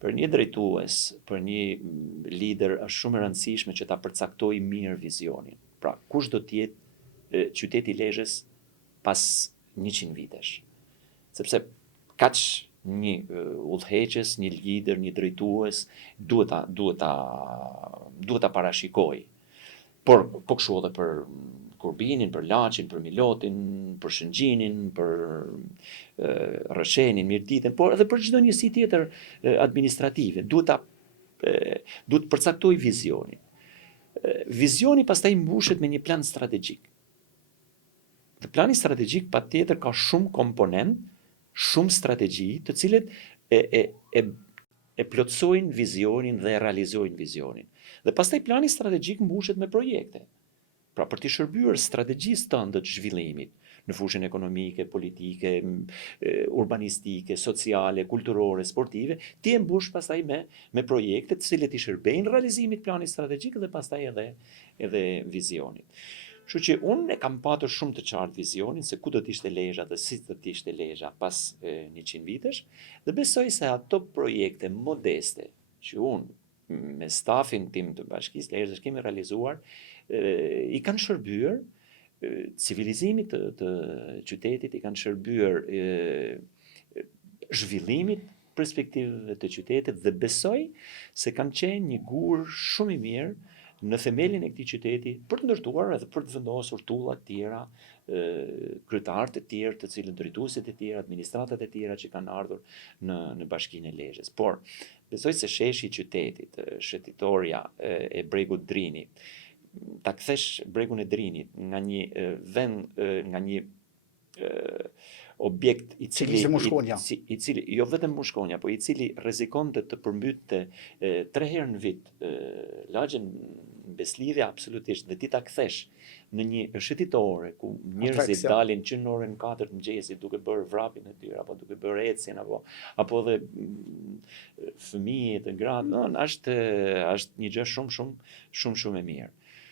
Për një drejtues, për një lider, është shumë e rëndësishme që ta përcaktojë mirë vizionin. Pra, kush do të jetë qyteti i Lezhës pas 100 vitesh? Sepse kaq një udhëheqës, një lider, një drejtues duhet ta parashikojë. Por po kështu edhe për Kurbinin, për Laçin, për Milotin, për Shëngjinin, për Rrëshenin, Mirditën, por edhe për çdo njësi tjetër administrative, duhet të përcaktoj vizionin. Vizioni pastaj mbushet me një plan strategjik. Dhe plani strategjik patjetër ka shumë komponent, shumë strategji, të cilët e plotësojnë vizionin dhe e realizojnë vizionin. Dhe pastaj plani strategjik mbushet me projekte. Pra për të shërbyer strategjisë tënde të zhvillimit në fushën ekonomike, politike, urbanistike, sociale, kulturore, sportive, ti e mbush pastaj me projekte të cilët i shërbejnë realizimit planit strategjik dhe pastaj edhe vizionit. Kështu që unë e kam patur shumë të qartë vizionin se ku do të ishte Lezhë dhe si do të ishte Lezhë pas 100 vitesh, dhe besoj se ato projekte modeste që unë me stafin tim të Bashkisë Lezhës kemi realizuar, i kanë shërbyer civilizimit të qytetit, i kanë shërbyer zhvillimit perspektivave të qytetit dhe besoj se kanë qenë një gur shumë i mirë në themelin e këtij qyteti për të ndërtuar edhe për të vendosur tulla të tjera, kryetarë të tjerë, të cilët drejtuesit e tjerë, administratat e tjera që kanë ardhur në Bashkinë e Lezhës. Por besoj se sheshi i qytetit, shëtitoria e bregut Drini, ta kthesh bregun e Drinit nga një vend, nga një objekt i cili jo vetëm Mushkonja, po i cili rrezikonte të përmbytte 3 herë në vit lagjen Beslidhja absolutisht, dhe ti ta kthesh në një shëtitore ku njerëzit dalin që në orën 4 të mëngjesit duke bërë vrapin e tyre apo duke bërë ecjen apo edhe fëmijët e gratë, është një gjë shumë e mirë.